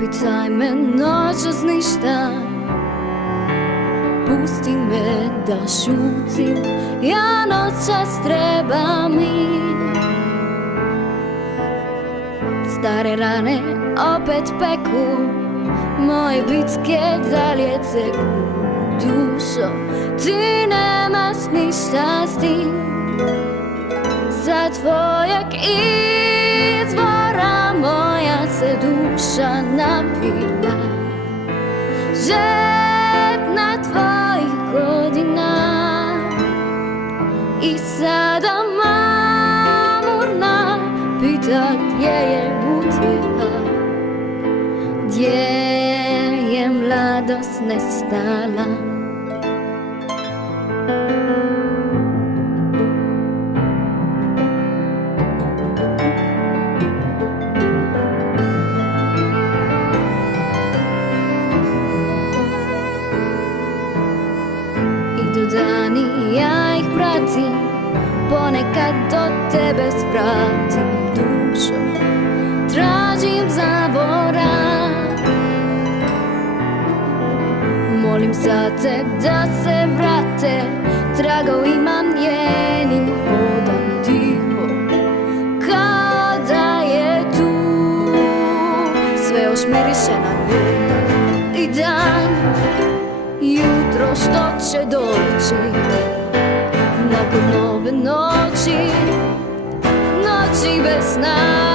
pitaj me noćas ništa, pusti me da šutim, ja noćas trebam mir. Stare rane opet peku, moje bitke dalje teku. Dušo, ti nemaš ništa s tim, za tvojeg izvora moja se duša napila. Žedna tvojih godina i sada mamurna pita gdje je utjeha, gdje je mladost nestala. Idu dani, ja ih pratim, ponekad do tebe svratim dušom, tražim zaborav. Molim za te da se vrate, tragovima njenim hodam tiho, kao da je tu. Sve još miriše na nju i dan, jutro što će doći nakon nove noći, noći bez sna.